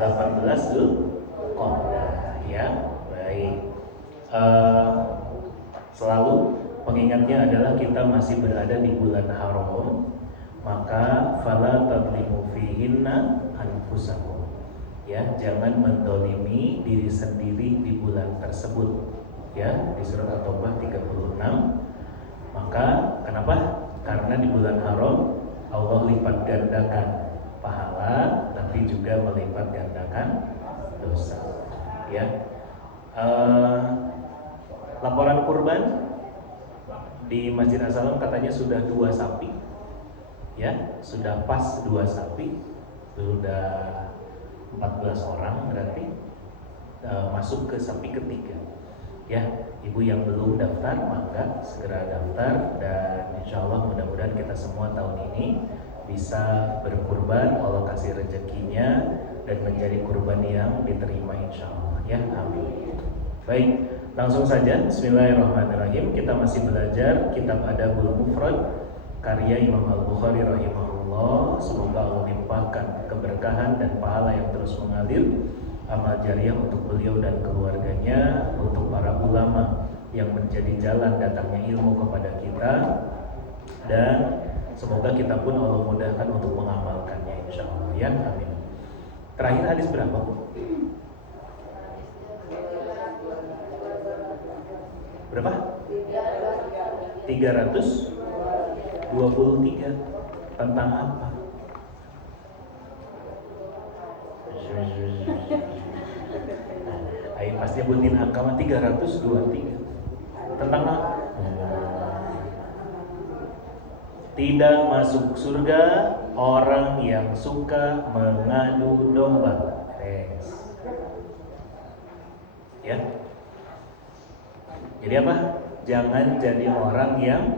18 Zulqa'dah ya. Baik. Selalu pengingatnya adalah kita masih berada di bulan haram, maka fala tadlimu fihinna anfusakum. Ya, jangan mendolimi diri sendiri di bulan tersebut. Ya, di surat At-Taubah 36. Maka kenapa? Karena di bulan haram Allah lipat gandakan pahala, tapi juga melipat gandakan dosa. Ya, laporan kurban di Masjid As-Salam katanya sudah 2 sapi, ya, sudah pas 2 sapi, sudah 14 orang berarti masuk ke sapi ketiga. Ya, ibu yang belum daftar maka segera daftar, dan insya Allah mudah-mudahan kita semua tahun ini bisa berkurban, Allah kasih rezekinya dan menjadi kurban yang diterima insya Allah ya, amin. Baik, langsung saja bismillahirrahmanirrahim. Kita masih belajar kitab Adabul Mufrad karya Imam Al-Bukhari rahimahullah. Semoga Allah limpahkan keberkahan dan pahala yang terus mengalir, amal jariah untuk beliau dan keluarganya, untuk para ulama yang menjadi jalan datangnya ilmu kepada kita, dan semoga kita pun Allah mudahkan untuk mengamalkannya insyaallah ya, amin. Terakhir hadis berapa, Bu? Berapa? 323. Tentang apa? Ayo pasti nyebutin angka 323. Tentang apa? Tidak masuk surga orang yang suka mengadu domba. Ya. Jadi apa? Jangan jadi orang yang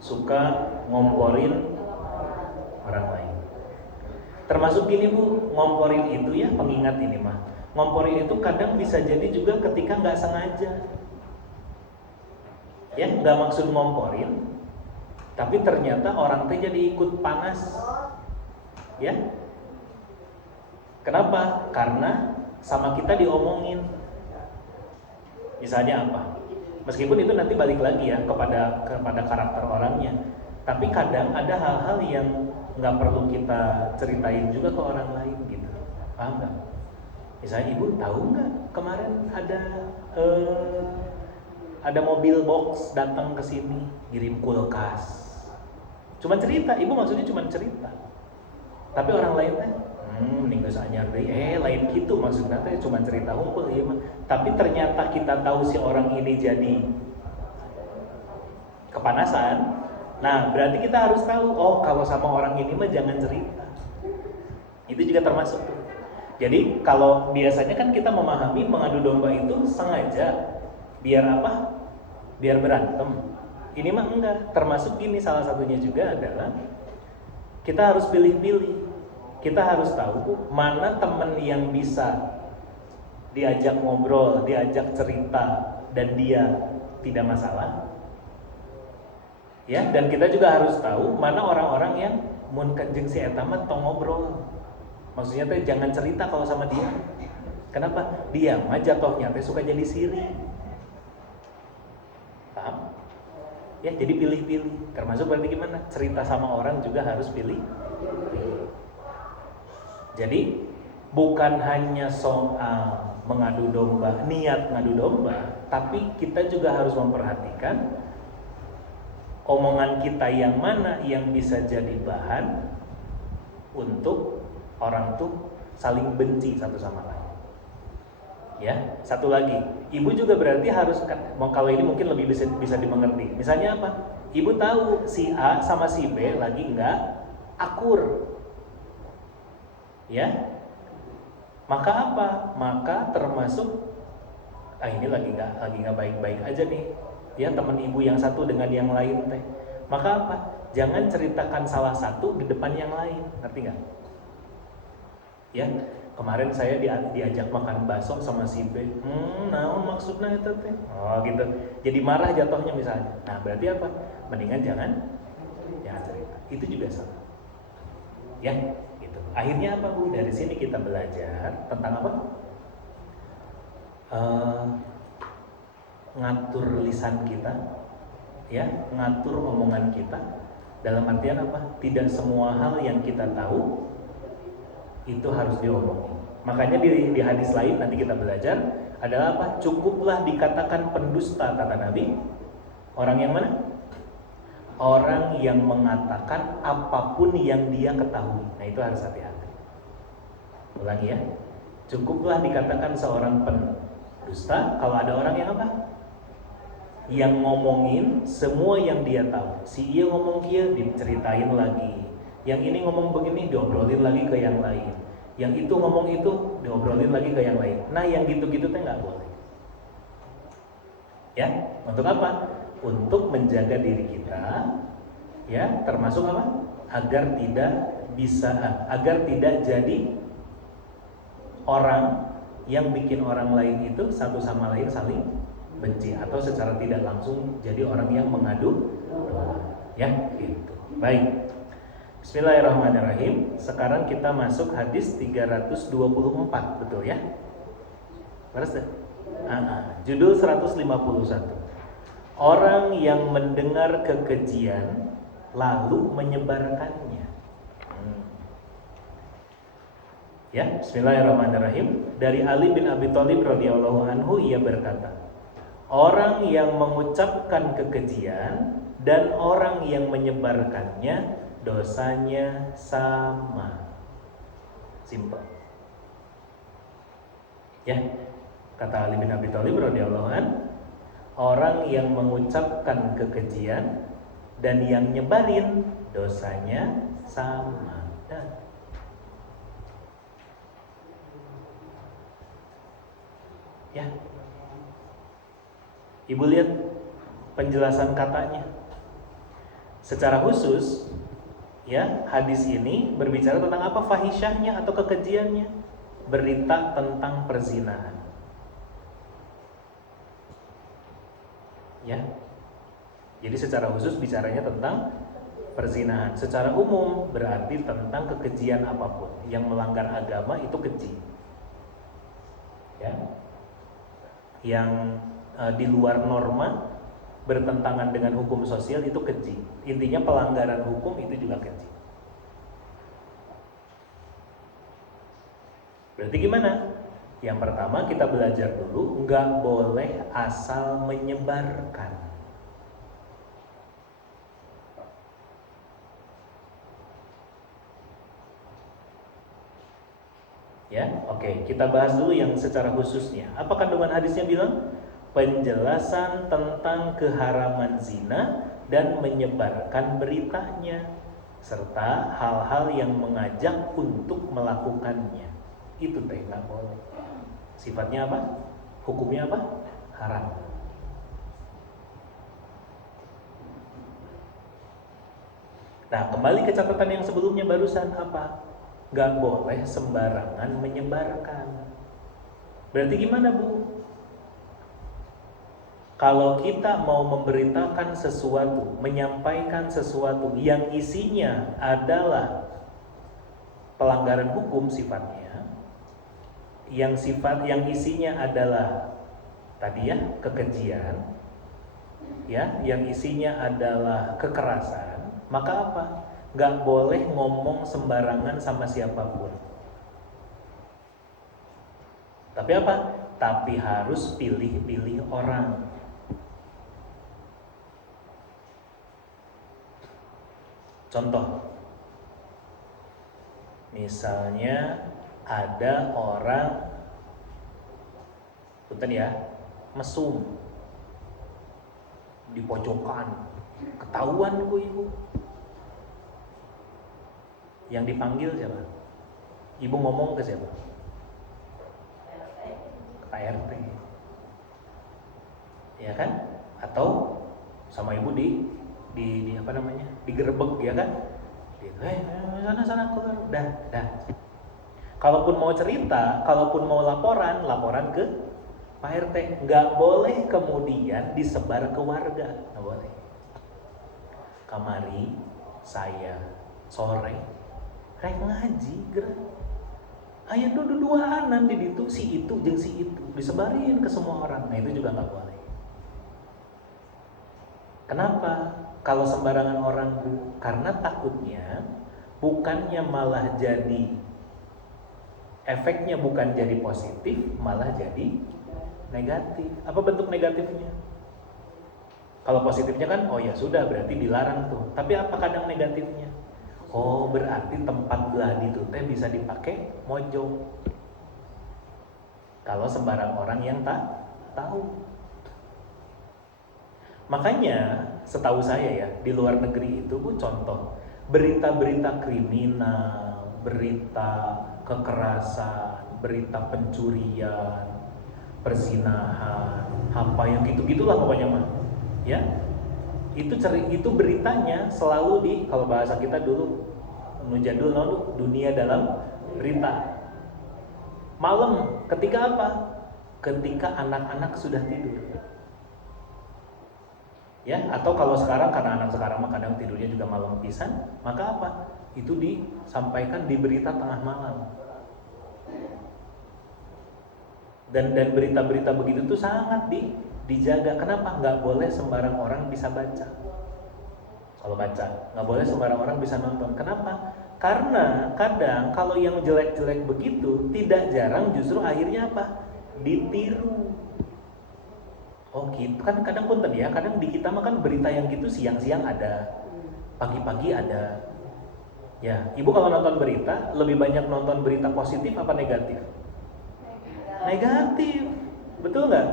suka ngomporin orang lain. Termasuk gini Bu, ngomporin itu ya, pengingat ini mah. Ngomporin itu kadang bisa jadi juga ketika nggak sengaja. Ya, nggak maksud ngomporin, tapi ternyata orang teh jadi ikut panas. Ya. Kenapa? Karena sama kita diomongin. Misalnya apa? Meskipun itu nanti balik lagi ya kepada karakter orangnya. Tapi kadang ada hal-hal yang nggak perlu kita ceritain juga ke orang lain gitu. Paham nggak? Misalnya ibu tahu nggak kemarin ada mobil box datang ke sini ngirim kulkas. Cuma cerita, ibu maksudnya cuma cerita. Tapi orang lain teh mending geus anyar deui. Lain gitu maksudnya teh cuma cerita hunkul ieu mah. Tapi ternyata kita tahu si orang ini jadi kepanasan. Nah, berarti kita harus tahu, oh kalau sama orang ini mah jangan cerita. Itu juga termasuk tuh. Jadi kalau biasanya kan kita memahami mengadu domba itu sengaja biar apa? Biar berantem. Ini mah enggak. Termasuk gini, salah satunya juga adalah kita harus pilih-pilih. Kita harus tahu mana teman yang bisa diajak ngobrol, diajak cerita, dan dia tidak masalah. Ya, dan kita juga harus tahu mana orang-orang yang mun kanjeng si eta mah tong ngobrol. Maksudnya teh jangan cerita kalau sama dia. Kenapa? Dia mah jatuhnya teh suka jadi siri. Paham? Ya, jadi pilih-pilih. Termasuk berarti gimana? Cerita sama orang juga harus pilih. Jadi bukan hanya soal mengadu domba, niat mengadu domba, tapi kita juga harus memperhatikan omongan kita yang mana yang bisa jadi bahan untuk orang tuh saling benci satu sama lain. Ya, satu lagi, ibu juga berarti harus, kalau ini mungkin lebih bisa dimengerti. Misalnya apa? Ibu tahu si A sama si B lagi nggak akur. Ya, maka apa? Maka termasuk ini lagi nggak baik-baik aja nih. Ya, teman ibu yang satu dengan yang lain teh. Maka apa? Jangan ceritakan salah satu di depan yang lain, ngerti nggak? Ya, kemarin saya diajak makan bakso sama si B. Naon maksudnya itu teh? Oh gitu. Jadi marah jatuhnya misalnya. Nah berarti apa? Mendingan jangan cerita. Itu juga salah. Ya, gitu. Akhirnya apa Bu? Dari sini kita belajar tentang apa? Ngatur lisan kita, ya, ngatur omongan kita. Dalam artian apa? Tidak semua hal yang kita tahu itu harus diomongin. Makanya di hadis lain nanti kita belajar adalah apa? Cukuplah dikatakan pendusta, kata Nabi. Orang yang mana? Orang yang mengatakan apapun yang dia ketahui. Nah itu harus hati-hati. Ulangi ya. Cukuplah dikatakan seorang pendusta kalau ada orang yang apa? Yang ngomongin semua yang dia tahu. Si iya ngomong kia diceritain lagi. Yang ini ngomong begini diobrolin lagi ke yang lain. Yang itu ngomong itu diobrolin lagi ke yang lain. Nah yang gitu-gitu teh nggak boleh. Ya, untuk apa? Untuk menjaga diri kita, ya, termasuk apa? Agar tidak jadi orang yang bikin orang lain itu satu sama lain saling benci atau secara tidak langsung jadi orang yang mengadu ya gitu. Baik. Bismillahirrahmanirrahim. Sekarang kita masuk hadis 324, betul ya? Beres deh. Judul 151. Orang yang mendengar kekejian lalu menyebarkannya. Ya, Bismillahirrahmanirrahim. Dari Ali bin Abi Thalib radhiyallahu anhu, ia berkata, orang yang mengucapkan kekejian dan orang yang menyebarkannya dosanya sama. Simpel. Ya, kata Ali bin Abi Thalib radhiyallahu anhu, orang yang mengucapkan kekejian dan yang nyebarin dosanya sama. Ya. Ibu lihat penjelasan katanya. Secara khusus, ya, hadis ini berbicara tentang apa? Fahisyahnya atau kekejiannya? Berita tentang perzinahan. Ya. Jadi secara khusus bicaranya tentang perzinahan. Secara umum berarti tentang kekejian apapun yang melanggar agama itu keji. Ya. Yang di luar norma bertentangan dengan hukum sosial itu keji. Intinya pelanggaran hukum itu juga keji. Berarti gimana? Yang pertama kita belajar dulu, nggak boleh asal menyebarkan. Ya, oke, kita bahas dulu yang secara khususnya. Apa kandungan hadisnya bilang? Penjelasan tentang keharaman zina dan menyebarkan beritanya serta hal-hal yang mengajak untuk melakukannya. Itu teh nggak boleh. Sifatnya apa? Hukumnya apa? Haram. Nah, kembali ke catatan yang sebelumnya barusan apa? Nggak boleh sembarangan menyebarkan. Berarti gimana, Bu? Kalau kita mau memberitakan sesuatu, menyampaikan sesuatu yang isinya adalah pelanggaran hukum sifatnya, yang isinya adalah tadi ya kekejian, ya, yang isinya adalah kekerasan, maka apa? Nggak boleh ngomong sembarangan sama siapapun. Tapi apa? Tapi harus pilih-pilih orang. Contoh, misalnya ada orang, punten ya, mesum di pojokan, ketahuan ibu. Yang dipanggil siapa? Ibu ngomong ke siapa? Ke Pak RT. Ya kan? Atau sama ibu di apa namanya? Digerebek ya kan? Gitu. Sana keluar. Dah. Kalaupun mau cerita, kalaupun mau laporan ke Pak RT. Nggak boleh kemudian disebar ke warga. Nggak boleh. Kamari saya sore rek ngaji gerak. Aya duduaan di ditu si itu jeung si itu disebarin ke semua orang. Nah itu juga nggak boleh. Kenapa? Kalau sembarangan orang Bu, karena takutnya bukannya malah jadi efeknya bukan jadi positif, malah jadi negatif. Apa bentuk negatifnya? Kalau positifnya kan, oh ya sudah berarti dilarang tuh. Tapi apa kadang negatifnya? Oh berarti tempat gladi itu teh bisa dipakai mojok. Kalau sembarang orang yang tak tahu. Makanya setahu saya ya di luar negeri itu Bu contoh berita-berita kriminal, berita kekerasan, berita pencurian, perzinahan, apa yang gitu-gitulah pokoknya mah. Ya. Itu beritanya selalu di kalau bahasa kita dulu jadul dunia dalam berita. Malam ketika apa? Ketika anak-anak sudah tidur. Ya, atau kalau sekarang karena anak sekarang mah kadang tidurnya juga malam pisan, maka apa? Itu disampaikan di berita tengah malam. Dan berita-berita begitu tuh sangat dijaga. Kenapa? Nggak boleh sembarang orang bisa baca. Kalau baca, nggak boleh sembarang orang bisa nonton. Kenapa? Karena kadang kalau yang jelek-jelek begitu, tidak jarang justru akhirnya apa? Ditiru. Oh gitu kan kadang punten ya, kadang di kita mah kan berita yang gitu siang-siang ada, pagi-pagi ada. Ya, ibu kalau nonton berita lebih banyak nonton berita positif apa negatif? Negatif, betul nggak?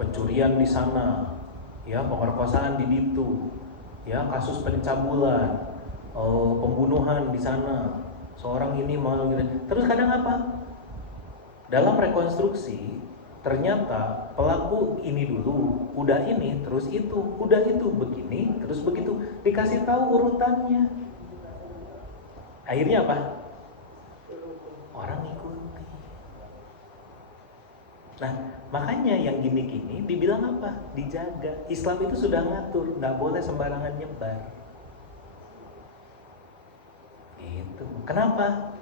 Pencurian di sana, ya pemerkosaan di situ, ya kasus pencabulan, pembunuhan di sana, seorang ini mau gitu. Terus kadang apa? Dalam rekonstruksi ternyata pelaku ini dulu, udah ini, terus itu, udah itu, begini, terus begitu, dikasih tahu urutannya. Akhirnya apa? Orang ikuti. Nah, makanya yang gini-gini dibilang apa? Dijaga. Islam itu sudah ngatur, nggak boleh sembarangan nyebar. Gitu. Kenapa?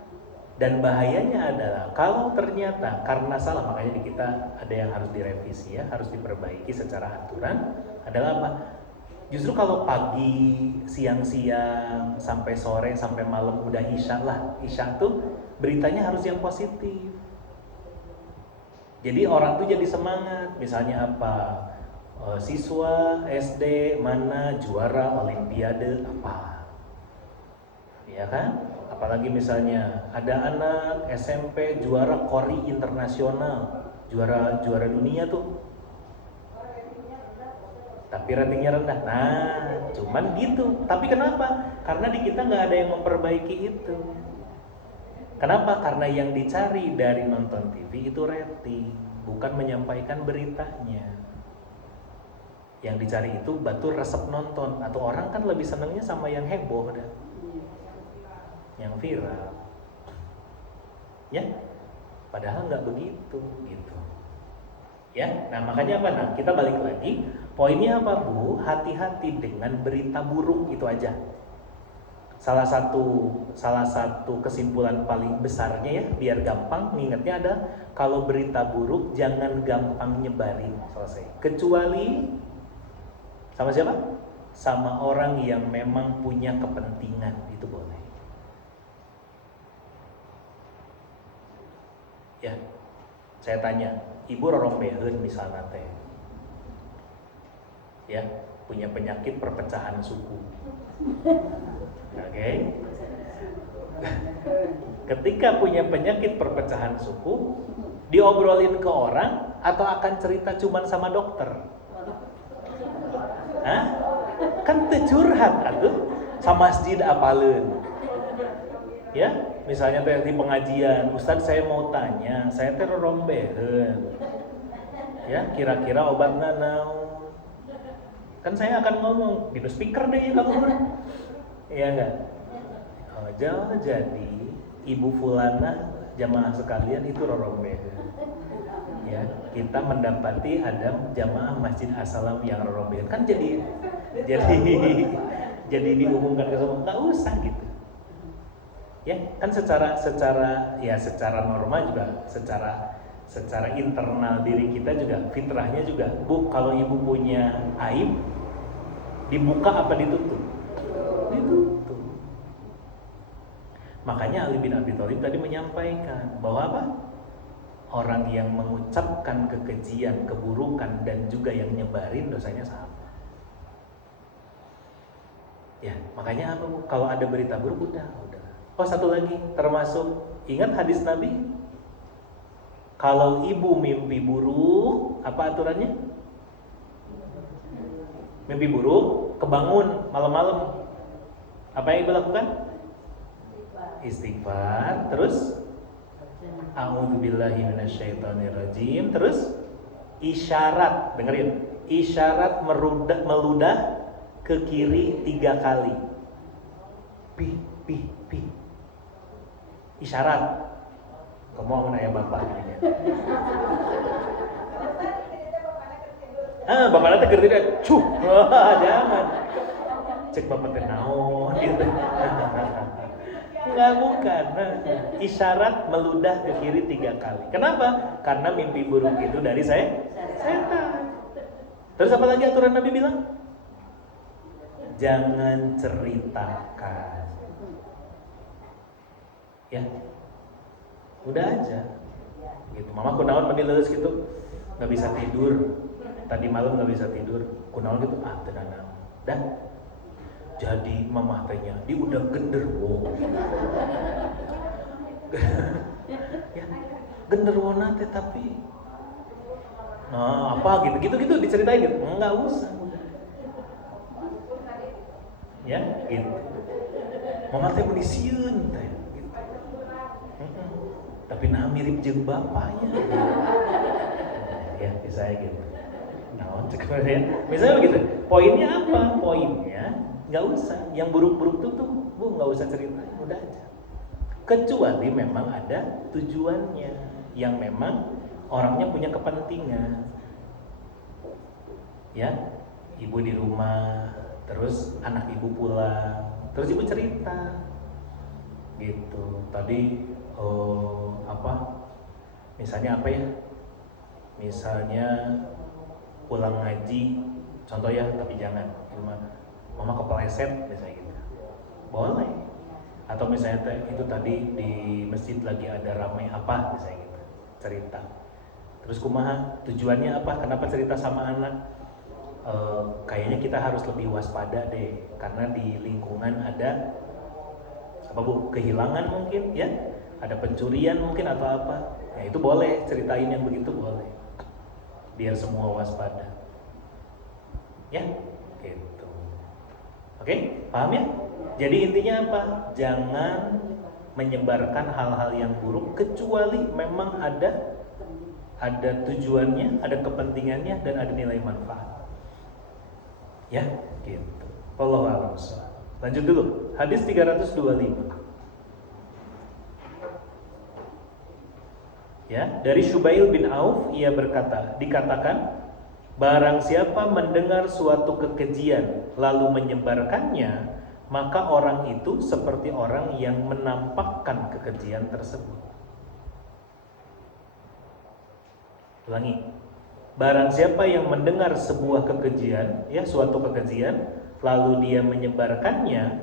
Dan bahayanya adalah kalau ternyata karena salah, makanya di kita ada yang harus direvisi ya, harus diperbaiki secara aturan, adalah apa? Justru kalau pagi, siang-siang, sampai sore, sampai malam udah isya lah, isya tuh beritanya harus yang positif. Jadi orang tuh jadi semangat, misalnya apa? Siswa SD mana juara olimpiade apa? Ya kan? Apalagi misalnya ada anak SMP juara kori internasional, juara dunia tuh, tapi ratingnya rendah. Nah, cuman gitu. Tapi kenapa? Karena di kita nggak ada yang memperbaiki itu. Kenapa? Karena yang dicari dari nonton TV itu rating, bukan menyampaikan beritanya. Yang dicari itu batu resep nonton. Atau orang kan lebih senangnya sama yang heboh dah, yang viral, ya, padahal nggak begitu, gitu, ya. Nah makanya apa? Nah kita balik lagi, poinnya apa Bu? Hati-hati dengan berita buruk itu aja. Salah satu kesimpulan paling besarnya ya, biar gampang ngingetnya ada, kalau berita buruk jangan gampang nyebarin, selesai. Kecuali sama siapa? Sama orang yang memang punya kepentingan, itu boleh. Ya, saya tanya, ibu rorombeheun misalnya teh, ya, punya penyakit perpecahan suku, oke? Ketika punya penyakit perpecahan suku, diobrolin ke orang atau akan cerita cuman sama dokter? Hah? Kan teu curhat atuh, sama masjid apaleun. Ya, misalnya di pengajian, Ustadz saya mau tanya, saya teh rorombeheun. Ya, kira-kira obatna naon? Kan saya akan ngomong di speaker deh kamu. Iya enggak? Oh, jadi Ibu Fulana jamaah sekalian itu rorombeheun. Ya, kita mendapati ada jamaah Masjid As-Salam yang rorombeheun. Kan jadi diumumkan ke semua, enggak usah gitu. Ya, kan secara norma juga secara internal diri kita juga fitrahnya juga, Bu, kalau ibu punya aib dibuka apa ditutup? Ditutup. Makanya Ali bin Abi Thalib tadi menyampaikan bahwa apa? Orang yang mengucapkan kekejian, keburukan dan juga yang nyebarin dosanya sama. Ya, makanya apa, Bu? Kalau ada berita buruk udah. Oh, satu lagi, termasuk ingat hadis Nabi? Kalau ibu mimpi buruk, apa aturannya? Mimpi buruk, kebangun malam-malam. Apa yang ibu lakukan? Istighfar, terus a'udzubillahi minasyaitonirrajim, terus isyarat, dengerin. Isyarat meludah ke kiri 3 kali. Pi. Isyarat. Kamu mau nanya bapak ini. Bapak nanti kerja dia, jangan. Cek bapak kenaon gitu. Enggak, bukan. Isyarat meludah ke kiri 3 kali. Kenapa? Karena mimpi buruk itu dari setan. Terus apa lagi aturan Nabi bilang? Jangan ceritakan. Ya, udah aja gitu. Mama kunaon mandi leus gitu, nggak bisa tidur, tadi malam nggak bisa tidur, kunaon gitu, tenang dah. Jadi mama tanya, dia udah genderwo. Ya, genderwo nate tapi apa gitu diceritain gitu, nggak usah. Ya gitu, mama teh meni sieun teh. Tapi nah mirip jeung bapaknya. Ya, bisa gitu. Naon cek ya. Misalnya begitu. Poinnya apa? Poinnya enggak usah. Yang buruk-buruk tuh Bu, enggak usah cerita, udah aja. Kecuali memang ada tujuannya yang memang orangnya punya kepentingan. Ya, ibu di rumah, terus anak ibu pulang, terus ibu cerita. Gitu. Tadi misalnya apa ya? Misalnya pulang ngaji, contoh ya, tapi jangan mama kepleset misalnya gitu. Boleh. Atau misalnya itu tadi di masjid lagi ada ramai apa misalnya gitu. Cerita. Terus kumaha? Tujuannya apa? Kenapa cerita sama anak? Kayaknya kita harus lebih waspada deh, karena di lingkungan ada apa Bu? Kehilangan mungkin ya? Ada pencurian mungkin atau apa, ya itu boleh, ceritain yang begitu boleh, biar semua waspada, ya, gitu. Oke, paham ya? Jadi intinya apa? Jangan menyebarkan hal-hal yang buruk kecuali memang ada tujuannya, ada kepentingannya dan ada nilai manfaat, ya, gitu. Wallahu a'lam. Lanjut dulu, hadis 325. Ya, dari Syubail bin Auf ia berkata, dikatakan, barang siapa mendengar suatu kekejian lalu menyebarkannya, maka orang itu seperti orang yang menampakkan kekejian tersebut. Ulangi. Barang siapa yang mendengar sebuah kekejian, ya suatu kekejian, lalu dia menyebarkannya,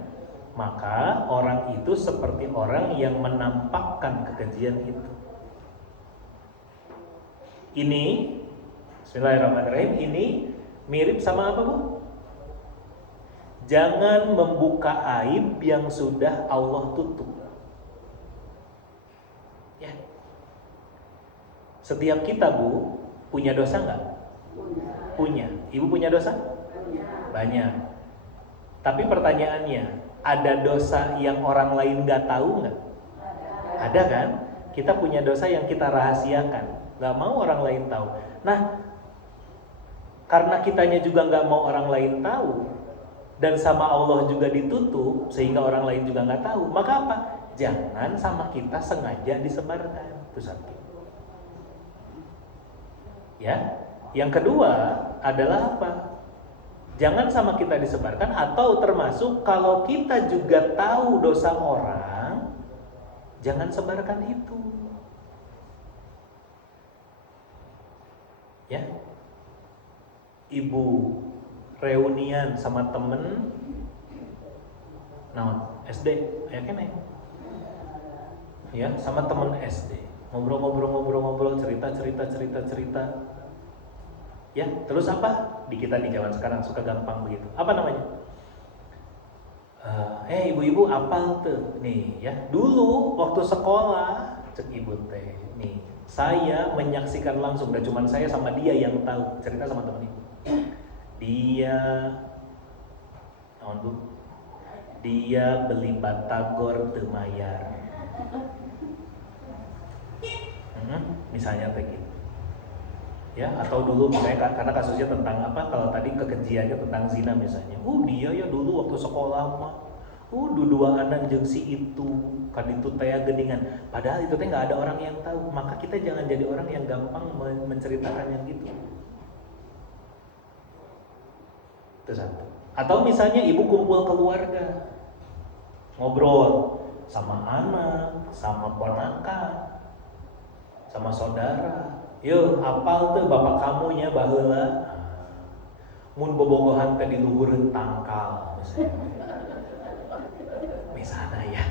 maka orang itu seperti orang yang menampakkan kekejian itu. Ini, bismillahirrahmanirrahim, ini mirip sama apa Bu? Jangan membuka aib yang sudah Allah tutup. Ya. Setiap kita Bu, punya dosa nggak? Punya. Ibu punya dosa? Banyak. Tapi pertanyaannya, ada dosa yang orang lain nggak tahu nggak? Ada kan? Kita punya dosa yang kita rahasiakan. Gak mau orang lain tahu. Nah, karena kitanya juga gak mau orang lain tahu, dan sama Allah juga ditutup sehingga orang lain juga gak tahu, maka apa? Jangan sama kita sengaja disebarkan. Itu satu. Ya. Yang kedua adalah apa? Jangan sama kita disebarkan, atau termasuk kalau kita juga tahu dosa orang, Jangan sebarkan itu. Ya. Ibu reunian sama temen SD, ya kan ya, sama temen SD. Ngobrol, cerita. Ya, terus apa? Di kita di zaman sekarang suka gampang begitu. Apa namanya? Ibu-ibu apal tuh nih ya. Dulu waktu sekolah, cek ibu teh nih. Saya menyaksikan langsung, dan cuma saya sama dia yang tahu. Cerita sama teman ibu. Dia beli batagor teu mayar. Misalnya kayak gitu. Ya, atau dulu misalnya karena kasusnya tentang apa, kalau tadi kekejiannya tentang zina misalnya. Dia ya dulu waktu sekolah mah duduaan jeung si itu kan itu teh geningan. Padahal itu teh nggak ada orang yang tahu. Maka kita jangan jadi orang yang gampang menceritakan yang gitu. Itu satu. Atau misalnya ibu kumpul keluarga, ngobrol sama anak, sama ponakan, sama saudara. Yuk, apal tuh bapak kamunya baheula. Mun bobogohan teh di luhureun tangkal misalnya ya.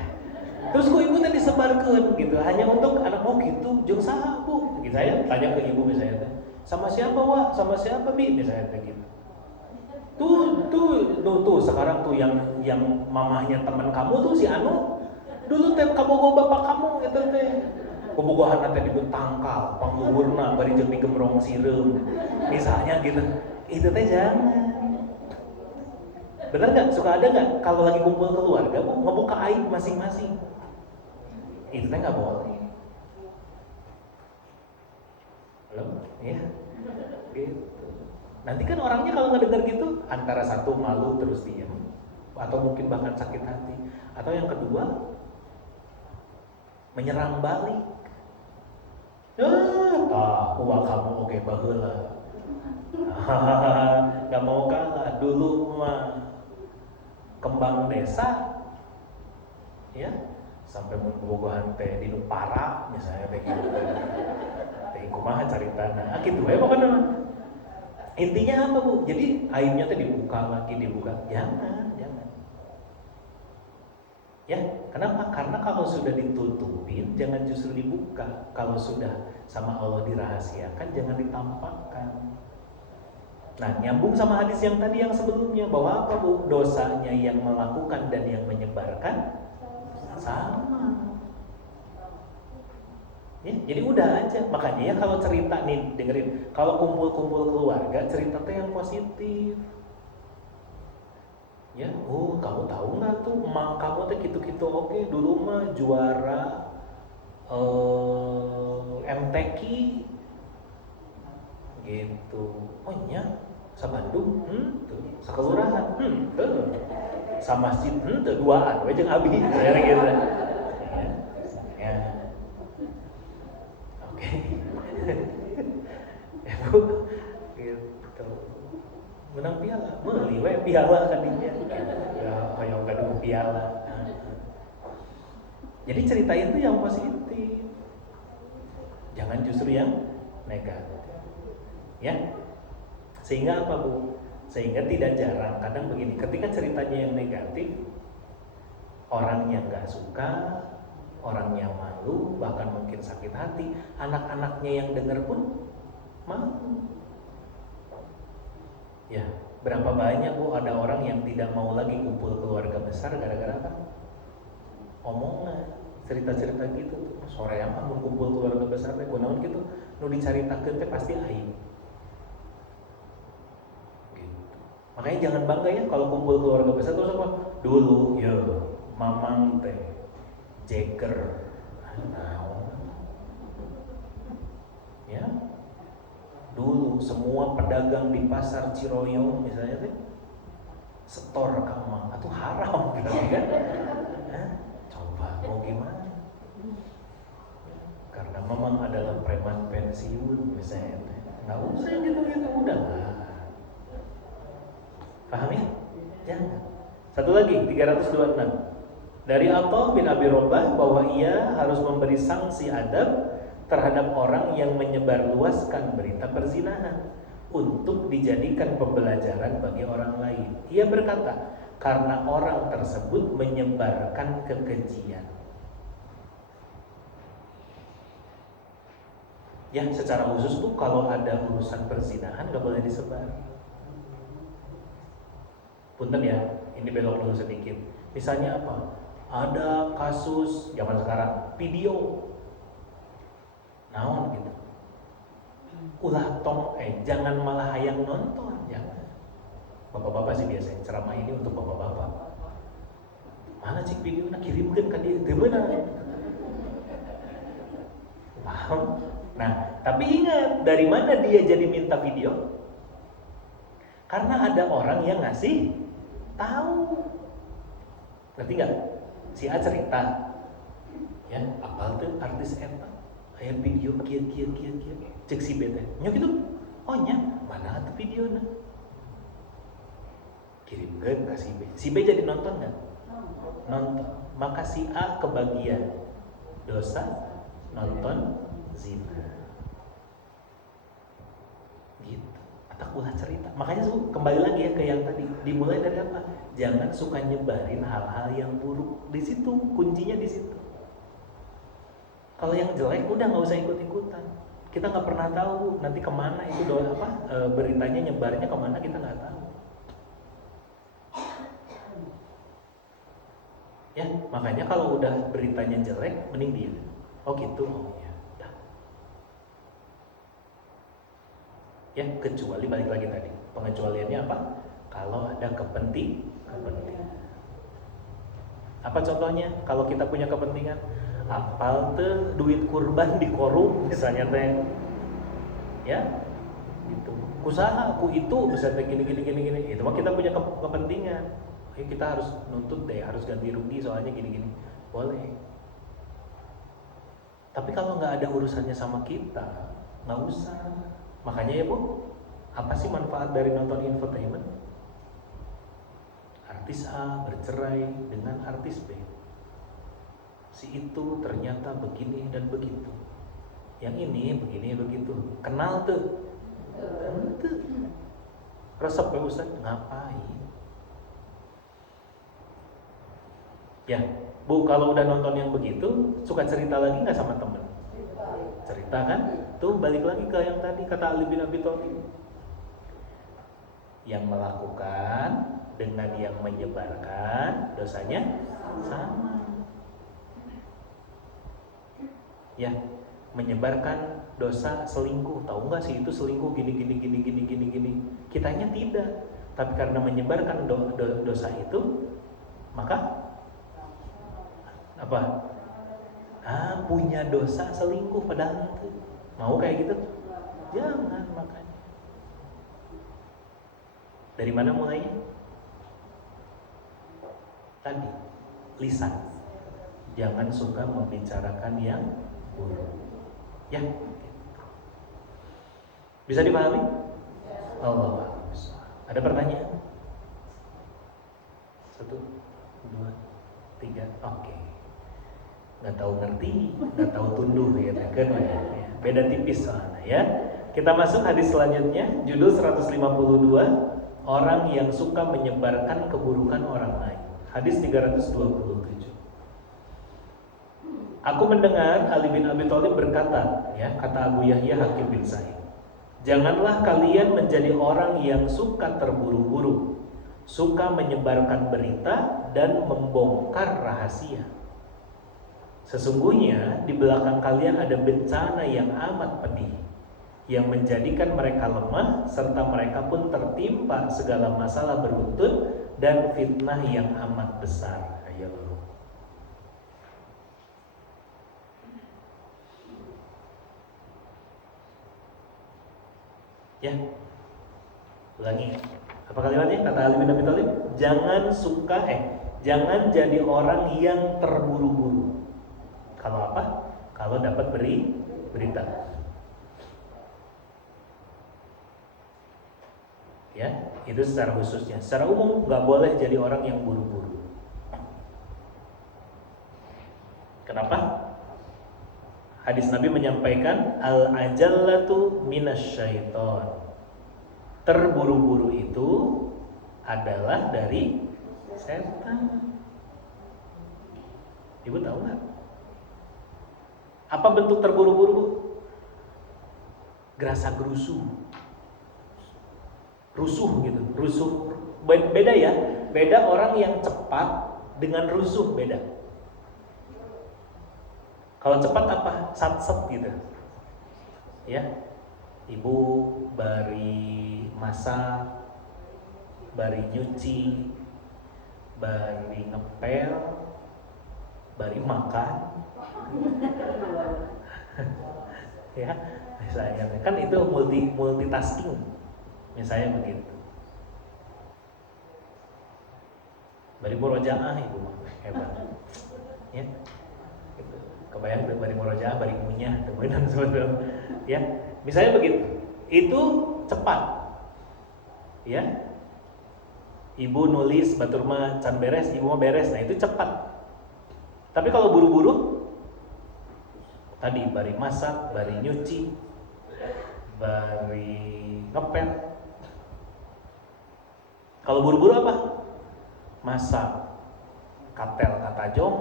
Terus ku ibu teh disebarkeun gitu hanya untuk anak gitu, jeung saha Bu? Gitu saya tanya ke ibu misalnya teh. Sama siapa Wak? Sama siapa Bi? Misalnya teh gitu. Tuh sekarang tuh yang mamahnya teman kamu tuh si Anu. Dulu teh kabogo bapak kamu gitu teh. Bobogohan teh di tangkal, pangluhurna bari jeung digemrong sireum. Misalnya gitu. Itu teh jangan. Bener nggak? Suka ada nggak kalau lagi kumpul keluarga Bu ngebuka aib masing-masing? Itu teh nggak boleh. Belum? Ya. Gitu. Nanti kan orangnya kalau ngedengar gitu antara satu malu terus diam, atau mungkin bahkan sakit hati, atau yang kedua menyerang balik. Uang kamu oke baheula. Gak mau kalah. Dulu mah kembang desa, ya sampai membogohan teh di Nupara misalnya kayak gitu. Teh kumaha caritana? Gitu ya pokoknya. Intinya apa Bu? Jadi aibnya teh dibuka lagi. Jangan. Ya, kenapa? Karena kalau sudah ditutupin, jangan justru dibuka. Kalau sudah sama Allah dirahasiakan, jangan ditampakkan. Nah, nyambung sama hadis yang tadi yang sebelumnya, bahwa apa Bu? Dosanya yang melakukan dan yang menyebarkan sama. Ya, jadi udah aja. Makanya ya kalau cerita nih, dengerin. Kalau kumpul-kumpul keluarga, cerita teh yang positif. Ya, kamu tahu nggak tuh, emang kamu tuh gitu-gitu. Oke, dulu mah juara MTQ gitu. Oh iya, sa Bandung, tuh, sakelurahan, tuh, sa masjid, tuh duaan, we jeung abi, kayak gitu. Ya, oke. Ya Bu, gitu. Menang piala, meuli we piala kadinya. Ya, hoyong gaduh piala. Jadi cerita itu yang positif. Jangan justru yang negatif. Ya. Sehingga apa Bu? Sehingga tidak jarang kadang begini, ketika ceritanya yang negatif, orangnya nggak suka, orangnya malu, bahkan mungkin sakit hati, anak-anaknya yang dengar pun malu. Ya, berapa banyak Bu ada orang yang tidak mau lagi kumpul keluarga besar gara-gara apa? Omongan, cerita-cerita gitu. Sore apa mau kumpul keluarga besar teh kunaon gitu, nu dicaritakeun teh pasti aib. Gitu. Makanya jangan bangga ya kalau kumpul keluarga besar terus apa? Dulu ya mamang teh jeger. Ya. Dulu semua pedagang di pasar Ciroyong misalnya teh setor kamang atau haram gitu kan. Coba mau gimana? Karena memang adalah preman pensiun misalnya teh. Enggak usah gitu-gitu, udah lah. Paham ya? Jangan. Satu lagi 326. Dari Atha bin Abi Robah bahwa ia harus memberi sanksi adab terhadap orang yang menyebarluaskan berita perzinahan untuk dijadikan pembelajaran bagi orang lain. Ia berkata, karena orang tersebut menyebarkan kekejian. Ya, secara khusus tuh kalau ada urusan perzinahan gak boleh disebar. Punten ya, ini belok dulu sedikit. Misalnya apa? Ada kasus zaman sekarang video naon gitu, ulah tong jangan malah hayang nonton, jangan. Bapak-bapak sih biasanya ceramah ini untuk bapak-bapak. Mana cik video nak kirimkan ke dia, gimana? Paham? Nah, tapi ingat dari mana dia jadi minta video? Karena ada orang yang ngasih tahu. Ngerti nggak? Si A cerita, ya, apal tuh artis eta, aya video kieu cek si B teh. Nya gitu. Oh nya, mana tuh videona? Kirimkeun ka si B. Si B jadi nonton enggak? Nonton. Maka si A kebagian dosa nonton zina. Gitu. Atau ulah cerita. Makanya kembali lagi ya ke yang tadi. Dimulai dari apa? Jangan suka nyebarin hal-hal yang buruk. Di situ kuncinya di situ. Kalau yang jelek udah nggak usah ikut-ikutan. Kita nggak pernah tahu nanti kemana itu beritanya nyebarnya kemana kita nggak tahu. Ya makanya kalau udah beritanya jelek mending diam. Oh gitu, oh ya. Ya kecuali balik lagi tadi. Pengecualiannya apa? Kalau ada kepentingan. Apa contohnya? Kalau kita punya kepentingan, apal tuh duit kurban dikorup misalnya teh, ya, gitu. Usaha aku itu bisa gini. Itu mah kita punya kepentingan. Kita harus nuntut deh, harus ganti rugi soalnya gini. Boleh. Tapi kalau nggak ada urusannya sama kita, nggak usah. Makanya ya Bu, apa sih manfaat dari nonton infotainment? Artis A bercerai dengan artis B. Si itu ternyata begini dan begitu. Yang ini begini begitu. Kenal tuh. Resep ya Ustaz, ngapain? Ya, Bu kalau udah nonton yang begitu, suka cerita lagi nggak sama temen? Cerita kan? Tuh balik lagi ke yang tadi kata Ali bin Abi Thalib. Yang melakukan dengan yang menyebarkan dosanya sama. Ya, menyebarkan dosa selingkuh. Tahu nggak sih itu selingkuh gini. Kitanya tidak. Tapi karena menyebarkan dosa itu, maka apa? Punya dosa selingkuh padahal itu. Mau kayak gitu? Jangan makanya. Dari mana mulainya? Tadi, lisan. Jangan suka membicarakan yang buruk. Ya. Bisa dipahami? Allah. Ada pertanyaan? 1, 2, 3. Oke. Nggak tahu ngerti, nggak tahu tunduh ya kan? Beda tipis soalnya ya. Kita masuk hadis selanjutnya, judul 152, orang yang suka menyebarkan keburukan orang lain. Hadis 327. Aku mendengar Ali bin Abi Thalib berkata, ya, kata Abu Yahya Hakim bin Sa'id, janganlah kalian menjadi orang yang suka terburu-buru, suka menyebarkan berita dan membongkar rahasia. Sesungguhnya di belakang kalian ada bencana yang amat pedih, yang menjadikan mereka lemah, serta mereka pun tertimpa segala masalah beruntun dan fitnah yang amat besar. Ayo. Ya, ulangi. Apa kalimatnya? Kata Ali bin Abi Thalib, jangan jadi orang yang terburu-buru. Kalau apa? Kalau dapat berita. Ya, itu secara khususnya. Secara umum nggak boleh jadi orang yang buru-buru. Kenapa? Hadis Nabi menyampaikan al-ajallatu minasyaiton. Terburu-buru itu adalah dari setan. Ibu tahu nggak? Apa bentuk terburu-buru, Bu? Gerasa gerusu. Rusuh gitu, rusuh. Beda ya, beda orang yang cepat dengan rusuh beda. Kalau cepat apa? Sat-set gitu. Ya. Ibu bari masak, bari nyuci, bari ngepel, bari makan. Ya, misalnya kan itu multitasking. Misalnya begitu. Bari murojaah ibu mah hebat. Ya. Kebayang bari murojaah, bari ngunyah, temenan sebetulnya. Ya, misalnya begitu. Itu cepat. Ya. Ibu nulis batur mah can beres, ibu mah beres. Nah, itu cepat. Tapi kalau buru-buru tadi bari masak, bari nyuci, bari ngepel. Kalau buru-buru apa? Masak, katel katajong,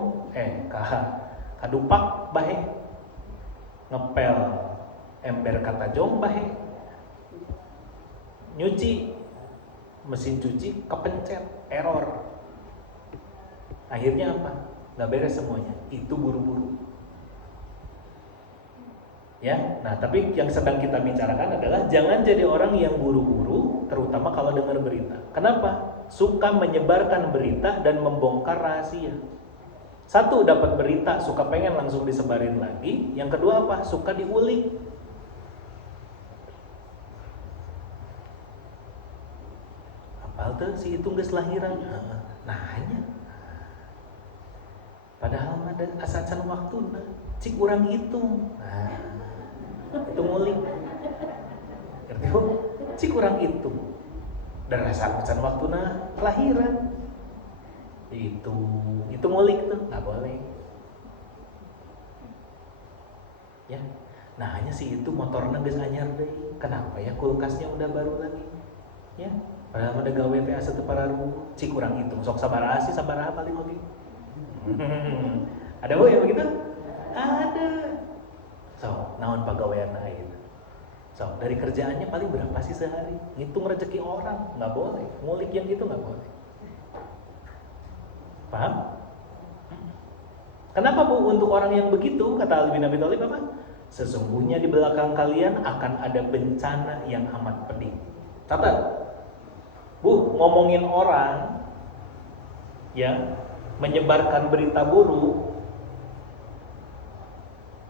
kadupak bahe, ngepel ember katajong bahe, nyuci mesin cuci kepencet error. Akhirnya apa? Nggak beres semuanya. Itu buru-buru. Ya, nah tapi yang sedang kita bicarakan adalah jangan jadi orang yang buru-buru, terutama kalau dengar berita. Kenapa? Suka menyebarkan berita dan membongkar rahasia. Satu, dapat berita, suka pengen langsung disebarin lagi. Yang kedua apa? Suka diulik. Apal tuh si itu geus lahiran. Nanya. Padahal ada asacan waktu, cik urang hitung. Nah, itu ngulik. Ngerti kok? Cik urang hitung. Dan asacan waktu lahiran. Itu ngulik tuh, nggak boleh. Ya, nah hanya sih itu motornya geus anyar deh. Kenapa ya kulkasnya udah baru lagi? Ya, padahal udah gawe teh asa teu pararu. Cik urang hitung, sok sabaraha sih sabaraha paling oge. Ada Bu yang begitu? Ada. So, naon pagawean aing. So, dari kerjaannya paling berapa sih sehari? Ngitung rezeki orang, nggak boleh. Ngulik yang gitu nggak boleh. Paham? Kenapa Bu untuk orang yang begitu, kata Ali bin Abi Thalib apa? Sesungguhnya di belakang kalian akan ada bencana yang amat pedih. Catat. Bu, ngomongin orang ya, menyebarkan berita buruk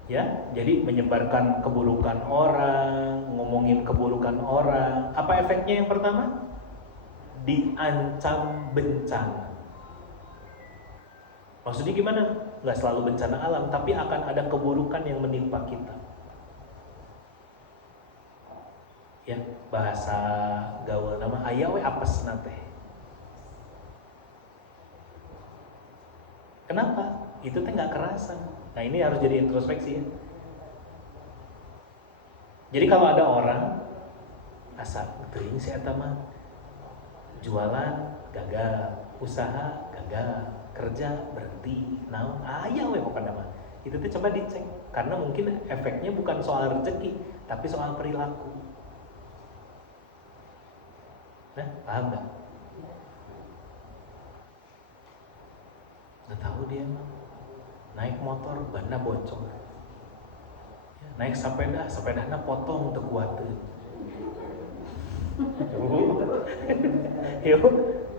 ya, jadi menyebarkan keburukan orang, ngomongin keburukan orang, apa efeknya yang pertama? Diancam bencana. Maksudnya gimana? Nggak selalu bencana alam, tapi akan ada keburukan yang menimpa kita. Ya, bahasa gaul nama aya we apesna teh. Kenapa? Itu teh nggak kerasa. Nah ini harus jadi introspeksi ya. Jadi kalau ada orang asa teuing si eta mah jualan gagal, usaha gagal, kerja berhenti, naon aya we pokoknya mah. Itu tuh coba dicek karena mungkin efeknya bukan soal rezeki, tapi soal perilaku. Nah, paham nggak? Nggak tahu dia mah. Naik motor bannya bocor, naik sepedana potong untuk kuatin. Yuk,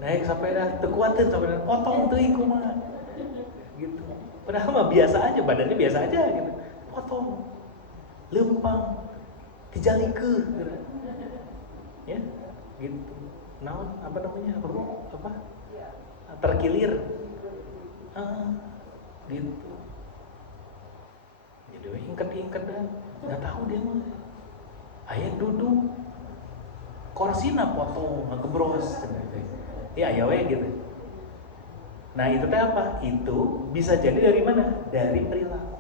naik sepeda tekuatin sepeda potong tuh iku mah, gitu. Padahal mah biasa aja, badannya biasa aja gitu. Potong, lempang, dijalike, gitu. Ya, gitu. Naon apa namanya apa? Terkilir, gitu. Jadi ingket dah, nggak tahu dia mah. Ayah duduk, korsina potong, ngebros, ya we gitu. Nah itu teh apa? Itu bisa jadi dari mana? Dari perilaku.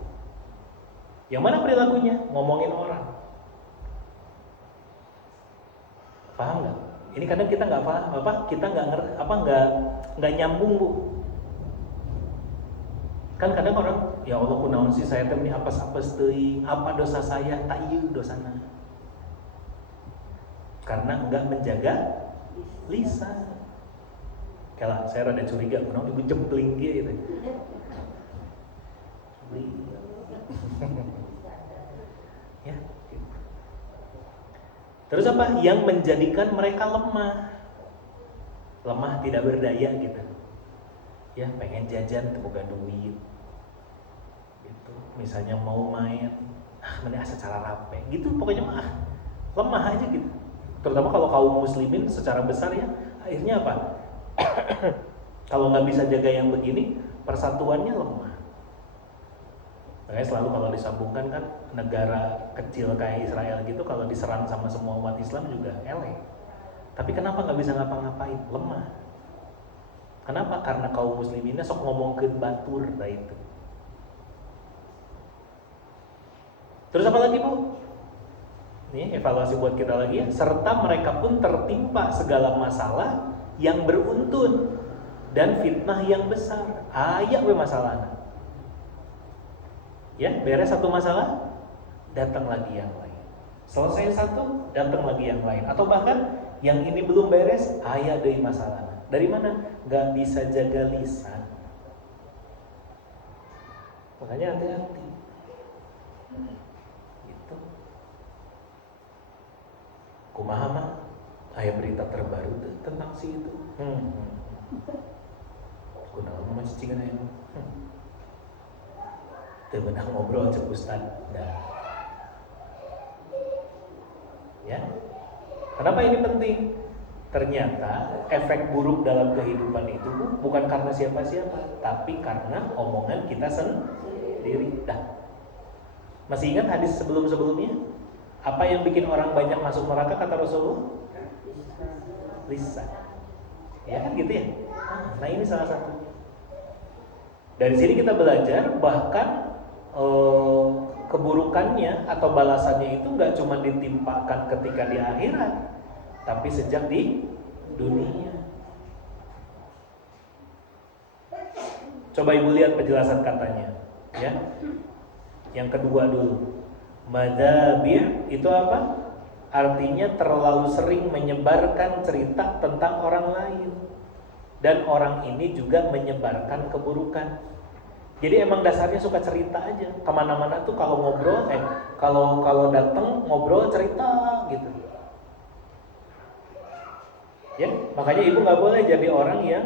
Yang mana perilakunya? Ngomongin orang. Paham nggak? Ini kadang kita nggak paham, kita nggak ngerti, nggak nyambung bu. Kan kadang orang, ya Allah kunaon sih saya teh apes-apes teuing, apa dosa saya? Tak ieu dosana. Karena nggak menjaga lisan. Kalau saya rada curiga, kunaon ibu jempling gitu. Ya. Terus apa? Yang menjadikan mereka lemah. Lemah tidak berdaya gitu. Ya, pengen jajan boga duit. Gitu. Misalnya mau main, mana secara rapi gitu, pokoknya mah lemah aja gitu. Terutama kalau kaum muslimin secara besar ya, akhirnya apa? Kalau nggak bisa jaga yang begini, persatuannya lemah. Makanya selalu kalau disambungkan kan negara kecil kayak Israel gitu, kalau diserang sama semua umat Islam juga eleh. Tapi kenapa nggak bisa ngapa-ngapain? Lemah. Kenapa? Karena kaum musliminnya sok ngomongkeun batur dah itu. Terus apa lagi bu? Nih evaluasi buat kita lagi ya. Serta mereka pun tertimpa segala masalah yang beruntun dan fitnah yang besar. Aya we masalahna. Ya, beres satu masalah, datang lagi yang lain. Selesai satu, datang lagi yang lain. Atau bahkan yang ini belum beres, aya deui masalah. Dari mana? Gak bisa jaga lisan. Makanya hati-hati. Gitu. Kumaha mah? Aya berita terbaru tuh tentang si itu. Kunaon mah cicingan aya. Teu beunang ngobrol cek Ustad. Nah. Ya. Kenapa ini penting? Ternyata efek buruk dalam kehidupan itu bukan karena siapa-siapa, tapi karena omongan kita sendiri. Dah. Masih ingat hadis sebelum-sebelumnya? Apa yang bikin orang banyak masuk neraka kata Rasulullah? Lisan. Ya kan gitu ya? Nah ini salah satunya. Dari sini kita belajar bahkan keburukannya atau balasannya itu nggak cuma ditimpakan ketika di akhirat, tapi sejak di dunia. Coba ibu lihat penjelasan katanya, ya. Yang kedua dulu, madzabir itu apa? Artinya terlalu sering menyebarkan cerita tentang orang lain, dan orang ini juga menyebarkan keburukan. Jadi emang dasarnya suka cerita aja. Kemana-mana tuh kalau ngobrol, kalau datang ngobrol cerita gitu. Ya, makanya ibu nggak boleh jadi orang yang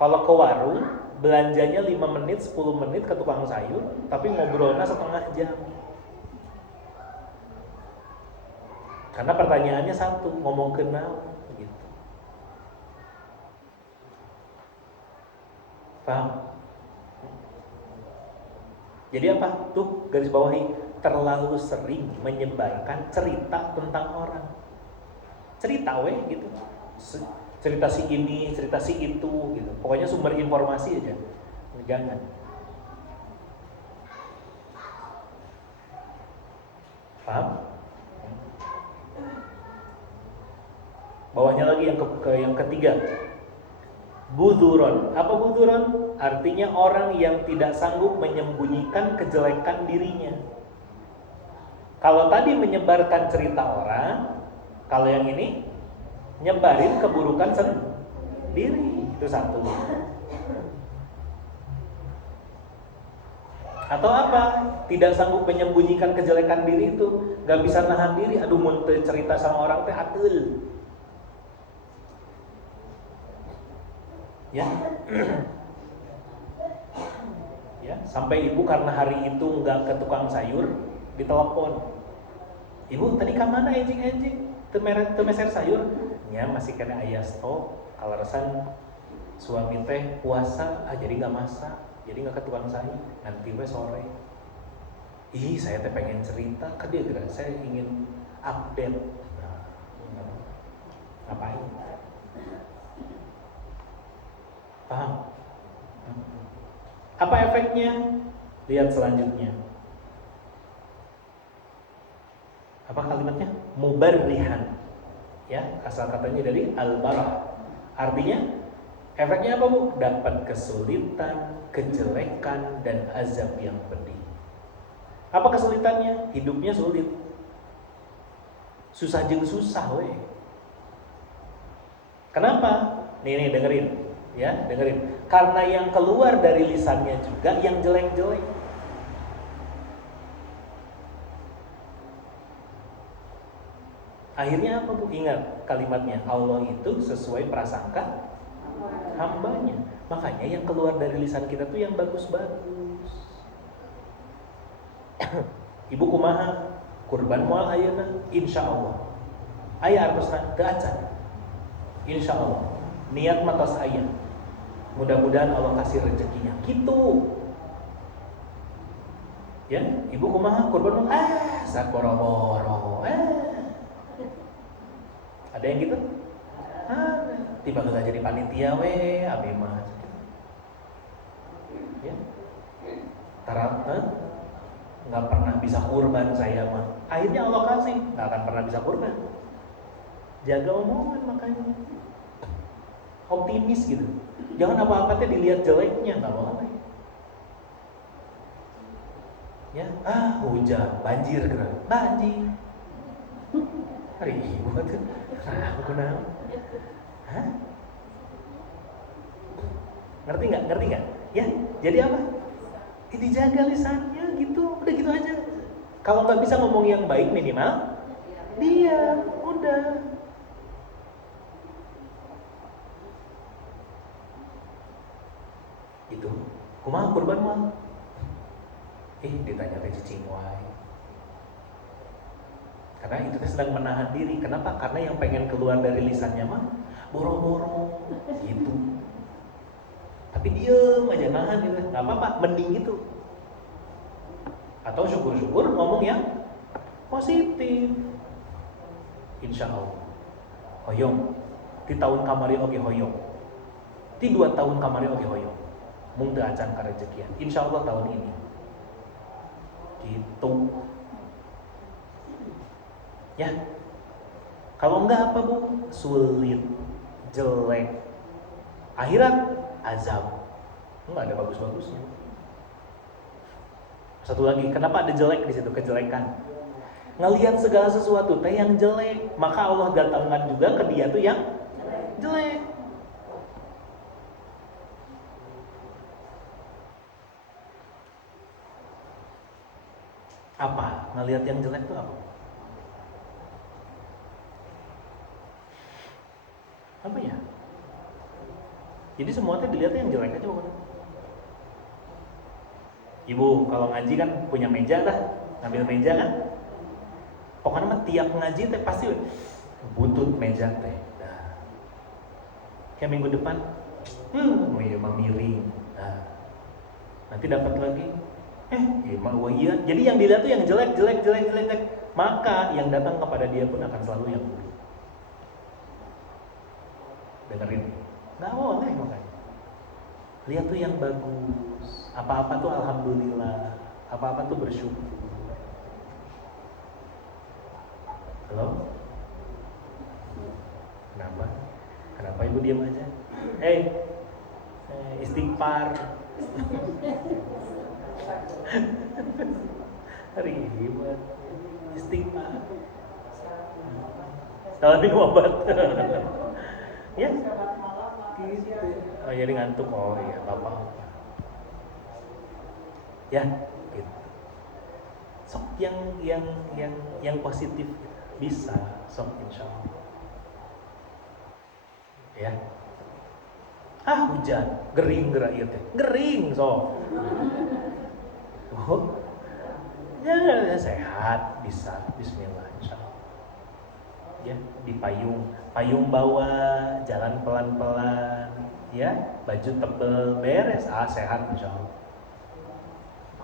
kalau ke warung belanjanya 5 menit, 10 menit ke tukang sayur, tapi ngobrolnya setengah jam. Karena pertanyaannya satu, ngomong kenal gitu. Paham? Jadi apa? Tuh garis bawahi, terlalu sering menyebarkan cerita tentang orang. Cerita gitu. Cerita si ini, cerita si itu gitu. Pokoknya sumber informasi aja. Jangan. Paham? Bawahnya lagi yang ketiga. Budhuron. Apa budhuron? Artinya orang yang tidak sanggup menyembunyikan kejelekan dirinya. Kalau tadi menyebarkan cerita orang, kalau yang ini nyebarin keburukan sendiri. Itu satu. Atau apa? Tidak sanggup menyembunyikan kejelekan diri itu, gak bisa nahan diri. Aduh, mun cerita sama orang teh atul. Ya. Ya, sampai ibu karena hari itu nggak ke tukang sayur, ditelepon. Ibu tadi ke mana enjing? Teu meser sayur? Ya masih kena aya stok. Kalaresan suami teh puasa, jadi nggak masak, jadi nggak ke tukang sayur. Nanti we sore. Ih, saya teh pengen cerita ke dia, saya ingin update. Nah, ngapain? Paham? Apa efeknya? Lihat selanjutnya. Apa kalimatnya? Mubarrihan. Ya, asal katanya dari al-barah. Artinya efeknya apa, Bu? Dapat kesulitan, kejelekan, dan azab yang pedih. Apa kesulitannya? Hidupnya sulit. Susah jeung susah weh. Kenapa? Nih dengerin, ya, dengerin. Karena yang keluar dari lisannya juga yang jelek-jelek. Akhirnya apa, Bu? Ingat kalimatnya, Allah itu sesuai prasangka hambanya. Makanya yang keluar dari lisan kita tuh yang bagus-bagus. Ibu kumaha? Kurban moal ayeuna? Insyaallah. Aya artosna teu acan. Insyaallah. Niat matos aya. Mudah-mudahan Allah kasih rezekinya. Gitu. Ya, ibu kumaha? Kurban moal? Sakoro-boro. Ada yang gitu? Tiba gak jadi panitia we, abi mah. Ya. Nggak pernah bisa kurban saya mah. Akhirnya Allah kasih, nggak akan pernah bisa kurban. Jaga omongan makanya. Optimis gitu. Jangan apa-apa teh dilihat jeleknya, nggak boleh. Ya, hujan, banjir gerak. Banjir. Ribut. Aku kenal. Hah? Ngerti nggak? Ya, jadi apa? Dijaga lisannya gitu, udah gitu aja. Kalau nggak bisa ngomong yang baik minimal, diam, udah. Itu, kumaha kurban mah? Ditanya teh cicing wae. Karena itu sedang menahan diri. Kenapa? Karena yang pengen keluar dari lisannya mah boro-boro gitu. Tapi diem aja nahan gitu. Gak apa-apa, mending gitu. Atau syukur-syukur ngomong yang positif. Insya Allah. Hoyong. Di tahun kamari oge hoyong. Di 2 tahun kamari oge hoyong. Mung teu acan ka rezekian. Insya Allah tahun ini. Gitu. Ya, kalau enggak apa, Bu? Sulit, jelek, akhirat azab. Enggak ada bagus-bagusnya. Satu lagi, kenapa ada jelek di situ? Kejelekan. Ngelihat segala sesuatu teh yang jelek, maka Allah datangkan juga ke dia tuh yang jelek. Apa? Ngelihat yang jelek tuh apa? Apa ya? Jadi semua tuh dilihatnya yang jelek aja bukan? Ibu kalau ngaji kan punya meja lah, ngambil meja kan? Pokoknya mah tiap ngaji teh pasti butut meja teh. Nah, kayak minggu depan, iya mah miring. Nah, nanti dapat lagi, mah iya. Jadi yang dilihat tuh yang jelek. Maka yang datang kepada dia pun akan selalu yang buruk. Dengerin, nggak boleh makanya. Lihat tuh yang bagus. Apa-apa tuh alhamdulillah. Apa-apa tuh bersyukur. Halo? Kenapa ibu diam aja? Istighfar. Ribet. Istighfar. Kalau minum obat. Ya. Gitu. Oh, jadi ngantuk. Oh iya, apa-apa. Ya, gitu. Sok yang positif bisa, sok insyaallah. Ya. Hujan, gering gerak ieu teh. Gering sok. Oh. Ya, sehat bisa. Bismillah insyaallah. Ya, di payung bawa, jalan pelan-pelan, ya, baju tebel, beres, sehat insyaallah.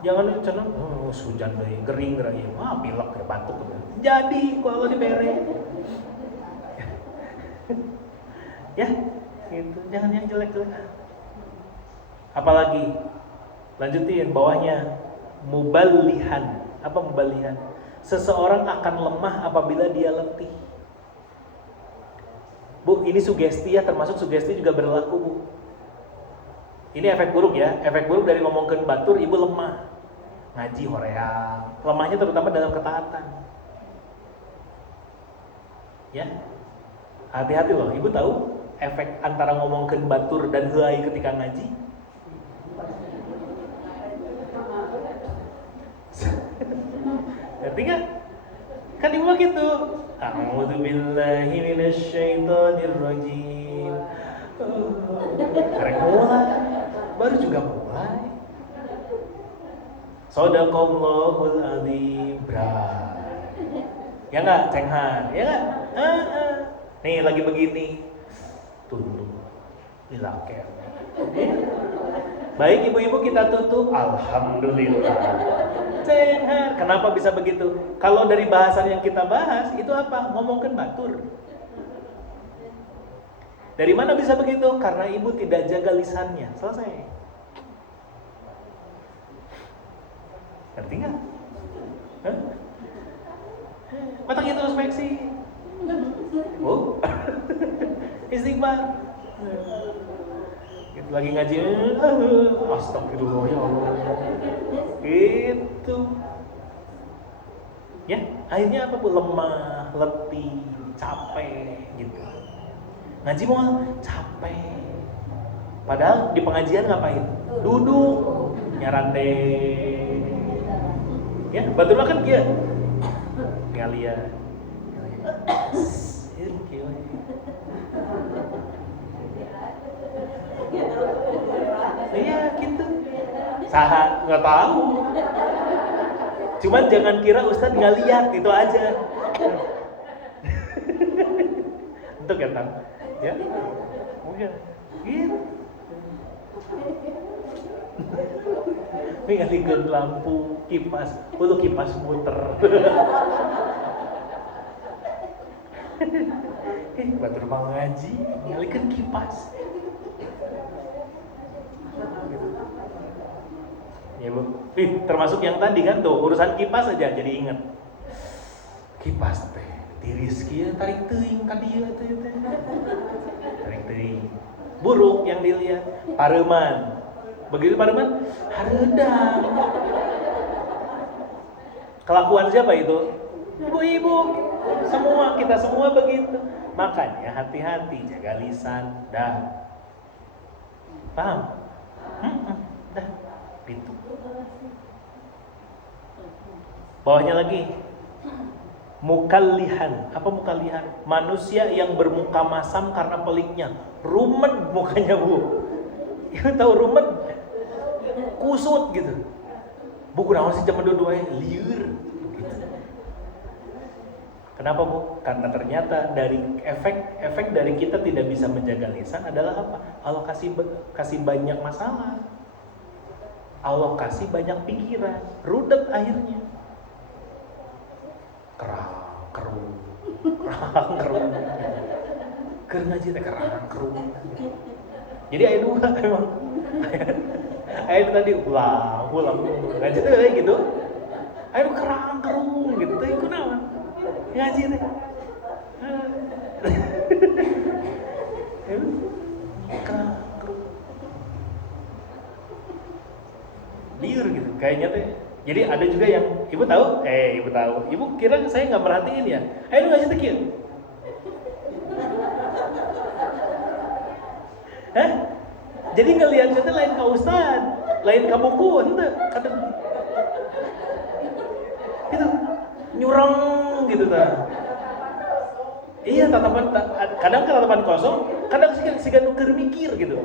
Jangan cenah, hujan deui, gering geura ieu, pilek ge batuk. Jadi kalau dibere. Ya, gitu. Jangan yang jelek-jelek. Apalagi Lanjutin bawahnya. Muballihan. Apa muballihan? Seseorang akan lemah apabila dia letih. Bu, ini sugesti ya, termasuk sugesti juga berlaku, Bu. Ini efek buruk ya. Efek buruk dari ngomongkeun batur, ibu lemah. Ngaji horeang. Lemahnya terutama dalam ketaatan. Ya. Hati-hati loh, ibu tahu efek antara ngomongkeun batur dan heuai ketika ngaji? Ngerti gak? Kan ibu gitu. A'udzubillahi minasyaitonirrajim. Karek mulai. Baru juga mulai. Shadaqallahul azim. Ya enggak, Cenghan? Ya enggak? Nih lagi begini. Tunduk. Dilaker. Baik ibu-ibu kita tutup. Alhamdulillah. Cenghan. Kenapa bisa begitu? Kalau dari bahasan yang kita bahas itu apa? Ngomongkan batur. Dari mana bisa begitu? Karena ibu tidak jaga lisannya. Selesai. Ngerti nggak? Mata introspeksi. Oh, istighfar. Kita lagi ngaji, astagfirullah ya Allah. Gitu. Ya, akhirnya apa Bu? Lemah, letih, capek gitu. Ngaji mau capek. Padahal di pengajian ngapain? Duduk, nyarande. Ya, batur makan kia. Ngalian. Iya gitu. Saha nggak tahu. Cuman jangan kira Ustadz nggak lihat, itu aja. Untuk ya Tan, ya. Udah, gitu. Ini ngalihkeun lampu, kipas, kipas muter. Batur ngaji, ngalihkeun kipas. Ya Bu, termasuk yang tadi kan tuh urusan kipas aja jadi inget. Kipas teh tiris kieu tarik teuing ka dieu teh. Tarik teuing. Buruk yang dilihat, pareuman. Begitu pareuman, hareudang. Kelakuan siapa itu? Ibu-ibu. Semua, kita semua begitu. Makanya hati-hati jaga lisan dah. Paham? Dah. Itu. Bawahnya lagi. Mukallihan. Apa mukallihan? Manusia yang bermuka masam karena peliknya. Rumet mukanya Bu. Ibu tahu rumet? Kusut gitu. Bu kunaon sih zaman dua liur gitu. Kenapa Bu? Karena ternyata dari efek dari kita tidak bisa menjaga lisan adalah apa? Allah kasih banyak masalah. Allah kasih banyak pikiran, rudet akhirnya. Kerang, kerung. Keur ngaji teh kerang, kerung. Jadi ayat dua emang. Ayat tadi ulang. Ngaji teh kayak gitu. Ayat kerang, kerung gitu teh kunaon? Ngaji teh. Kerang, kerung. Liur gitu, kayaknya teh. Jadi ada juga yang ibu tahu, ibu kira saya nggak merhatiin ya. Ayo ngasih tekir. Jadi ngelihatnya teh lain ke ustad, lain ke buku, ente kadang itu nyurang gitu ta. Iya tatapan, kadang tatapan kosong, kadang si ganu keur mikir gitu.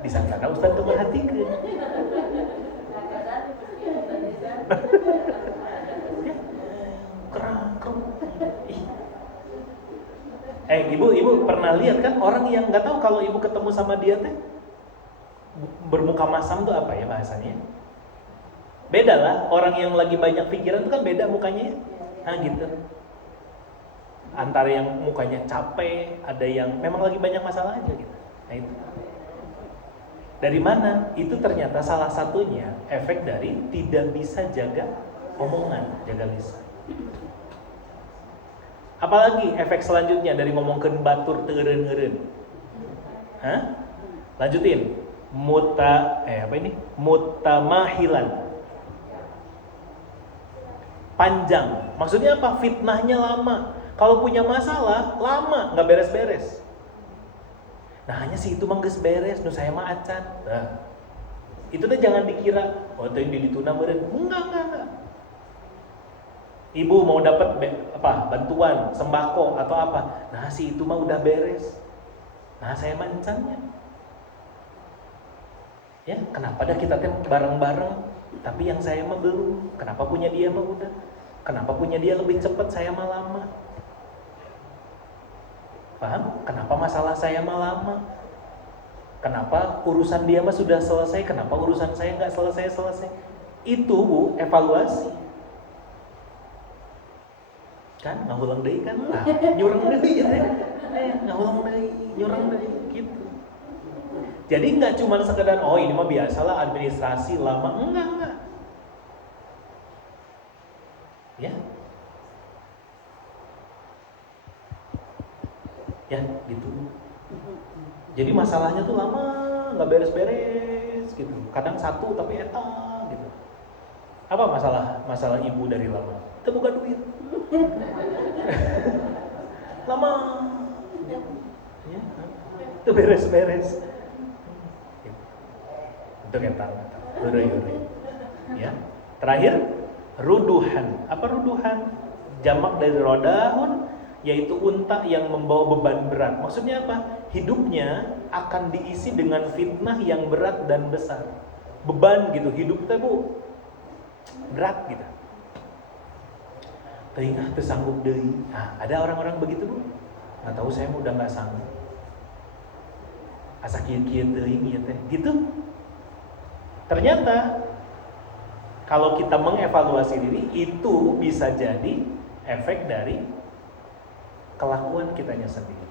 Disangka Ustaz tuh perhatikan. Kerang. Ibu pernah lihat kan orang yang nggak tahu kalau ibu ketemu sama dia teh bermuka masam tuh apa ya bahasanya? Beda lah, orang yang lagi banyak pikiran tuh kan beda mukanya ya. Nah gitu. antara yang mukanya capek, ada yang memang lagi banyak masalah aja gitu. Nah itu. Dari mana? Itu ternyata salah satunya efek dari tidak bisa jaga omongan, jaga lisan. Apalagi efek selanjutnya dari ngomongkeun batur teureun-eureun. Hah? Lanjutin. Mutamahilan. Panjang. Maksudnya apa? Fitnahnya lama. Kalau punya masalah, lama, nggak beres-beres. Nah hanya sih itu mah geus beres, nu saya mah acan. Nah, itu tuh jangan dikira, oh itu yang dituna meureun. Enggak. Ibu mau dapat bantuan sembako atau apa, nah si itu mah udah beres. Nah saya mancannya. Ya kenapa dah kita bareng-bareng, tapi yang saya mah belum. Kenapa punya dia mah udah? Kenapa punya dia lebih cepat, saya mah lama? Paham? Kenapa masalah saya mah lama? Kenapa urusan dia mah sudah selesai, kenapa urusan saya nggak selesai? Itu Bu, evaluasi. Kan ngahulang deui kan, nah, nyurang deui ya, ngahulang deui, nyurang deui gitu. Jadi nggak cuma sekedar oh ini mah biasalah administrasi lama, enggak. Ya, gitu. Jadi masalahnya tuh lama, nggak beres-beres gitu. Kadang satu tapi eta gitu. Apa masalah ibu dari lama? Itu bukan duit. Lama. Ya. Itu beres-beres. Itu eta. Ya. Terakhir, ruduhan. Apa ruduhan? Jamak dari rodahun, yaitu unta yang membawa beban berat. Maksudnya apa? Hidupnya akan diisi dengan fitnah yang berat dan besar. Beban gitu, hidup teh Bu berat gitu. Teuing teu sanggup deui. Nah, ada orang-orang begitu Bu. Nggak tahu saya udah nggak sanggup. Asa kieu-kieu teuing ieu teh. Gitu. Ternyata kalau kita mengevaluasi diri, itu bisa jadi efek dari kelakuan kitanya sendiri.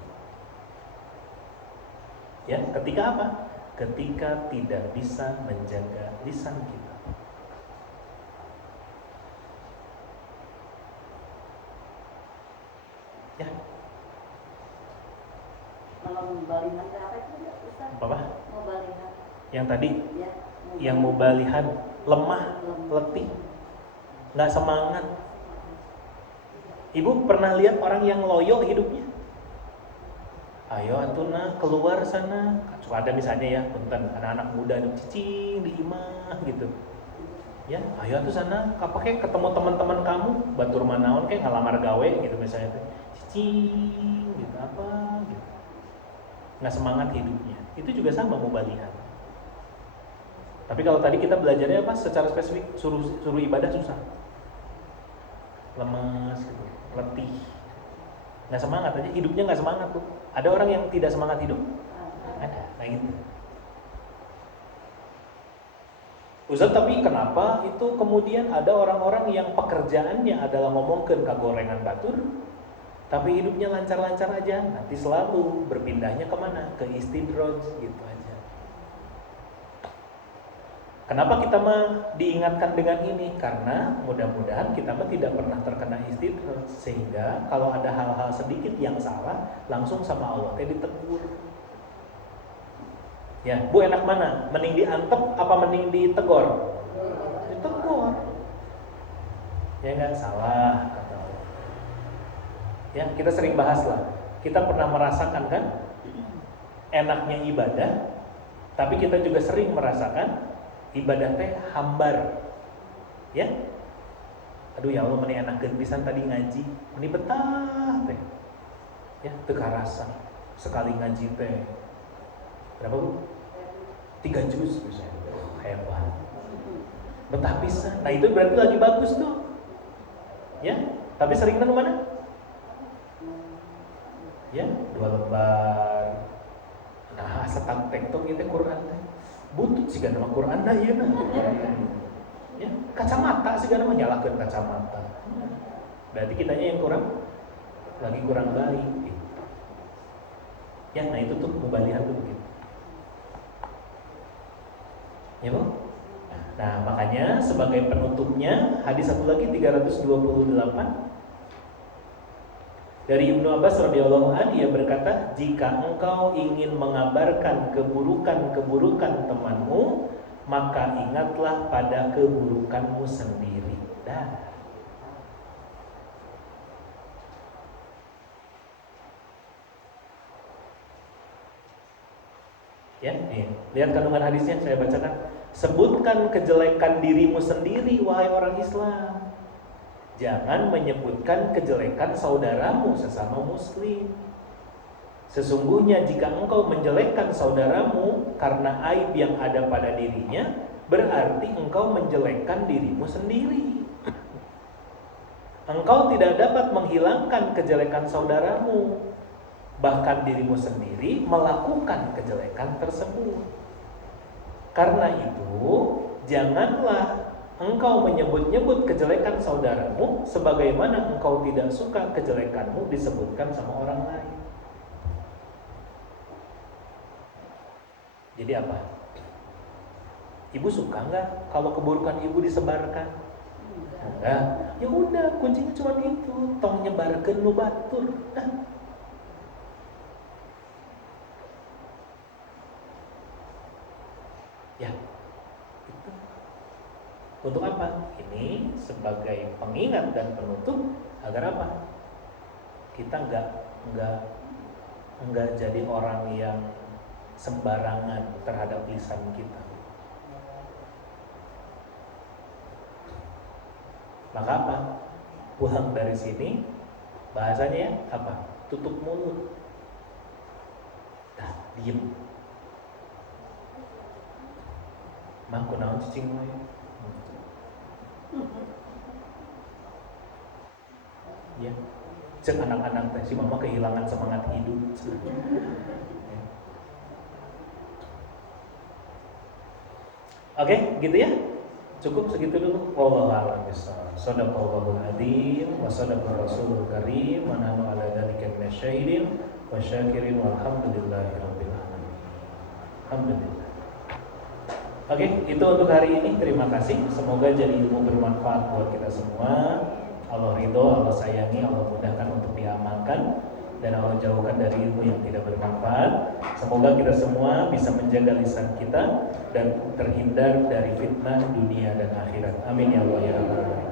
Ya, ketika apa? Ketika tidak bisa menjaga lisan kita. Ya. Kalau mubalihan apa itu Ustaz? Apa? Mubalihan. Yang tadi? Ya. Yang mubalihan, lemah, letih, nggak semangat. Ibu pernah lihat orang yang loyo hidupnya? Ayo atuna keluar sana. Suka ada misalnya ya, punten anak-anak muda cicing di imah gitu. Ya, ayo atuh sana, kapake ketemu teman-teman kamu, batur manaon kayak ngalamar gawe gitu misalnya tuh. Cicing gitu apa gitu. Nggak semangat hidupnya. Itu juga sama mubalihan. Tapi kalau tadi kita belajarnya apa? Secara spesifik suruh ibadah susah. Lemes gitu, letih. Nggak semangat aja, hidupnya nggak semangat tuh. Ada orang yang tidak semangat hidup? Ada, nah gitu. Ustaz, tapi kenapa itu kemudian ada orang-orang yang pekerjaannya adalah ngomongkeun kagorengan batur, tapi hidupnya lancar-lancar aja, nanti selalu berpindahnya kemana? Ke istidroj gitu aja. Kenapa kita mah diingatkan dengan ini? Karena mudah-mudahan kita mah tidak pernah terkena istidroj, sehingga kalau ada hal-hal sedikit yang salah, langsung sama Allah ditegur. Ya, Bu enak mana? Mending diantep apa mending ditegor? Ditegor. Ya enggak salah kata Allah. Ya, kita sering bahas lah. Kita pernah merasakan kan enaknya ibadah, tapi kita juga sering merasakan ibadah teh hambar. Ya. Aduh ya Allah, meni enakeun pisan tadi ngaji, meni betah teh. Ya, teu karasa. Sekali ngaji teh berapa Bu? 3 juz misalnya. Hebat. Betah pisan. Nah, itu berarti lagi bagus tuh. Ya, tapi sering nang mana? Ya, 2 lembar. Nah, setang tektok itu Quran teh. Butut sih nama Quran dah ieu mah. Ya, kacamata sih nama nyalakeun kacamata. Berarti kitanya yang kurang lagi kurang baik gitu. Ya, nah itu tuh mubalighah tuh begitu. Ya Bu? Nah makanya sebagai penutupnya hadis satu lagi 328 dari Ibnu Abbas radhiyallahu anhu, ia berkata, jika engkau ingin mengabarkan keburukan-keburukan temanmu, maka ingatlah pada keburukanmu sendiri. Dah. Ya, nih, lihat kandungan hadisnya saya bacakan. Sebutkan kejelekan dirimu sendiri, wahai orang Islam. Jangan menyebutkan kejelekan saudaramu sesama muslim. Sesungguhnya jika engkau menjelekkan saudaramu karena aib yang ada pada dirinya, berarti engkau menjelekkan dirimu sendiri. Engkau tidak dapat menghilangkan kejelekan saudaramu, bahkan dirimu sendiri melakukan kejelekan tersebut. Karena itu, janganlah engkau menyebut-nyebut kejelekan saudaramu sebagaimana engkau tidak suka kejelekanmu disebutkan sama orang lain. Jadi apa? Ibu suka nggak kalau keburukan ibu disebarkan? Enggak. Ya udah, kuncinya cuma itu. Tong nyebarkeun nu batur. Ya, itu. Untuk apa? Ini sebagai pengingat dan penutup agar apa? Kita nggak jadi orang yang sembarangan terhadap lisan kita. Maka apa? Pulang dari sini bahasanya apa? Tutup mulut. Dah, diem. Mah kunaon cicing we. Ya. Cek anak-anak teh si mama kehilangan semangat hidup. Oke, gitu ya. Cukup segitu dulu. Wallahu a'lam bishawab. Shadaqallahul adzim wa shadaqa rasulul karim wa nahnu ala dzalika minasyahidin wa syakirin walhamdulillahirabbil alamin. Alhamdulillah. Oke, itu untuk hari ini. Terima kasih. Semoga jadi ilmu bermanfaat buat kita semua. Allah ridho, Allah sayangi, Allah mudahkan untuk diamalkan, dan Allah jauhkan dari ilmu yang tidak bermanfaat. Semoga kita semua bisa menjaga lisan kita dan terhindar dari fitnah dunia dan akhirat. Amin ya Allah ya rabbal alamin.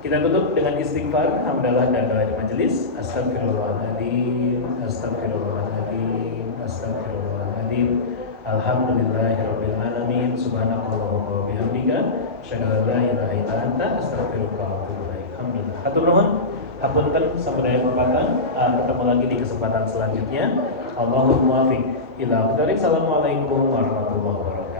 Kita tutup dengan istighfar, hamdalah dan doa di majelis. Astagfirullahaladzim, astagfirullahaladzim, astagfirullahaladzim. Alhamdulillahirabbil alamin. Subhanakallahumma wa bihamdika, asyhadu an la ilaha illa anta, astaghfiruka wa atubu ilaik. Alhamdulillah. Hatur nuhun. Hapunten samudaya papatan. Ketemu lagi di kesempatan selanjutnya. Allahumma muwaffiq ila aqdariq. Assalamualaikum warahmatullahi wabarakatuh.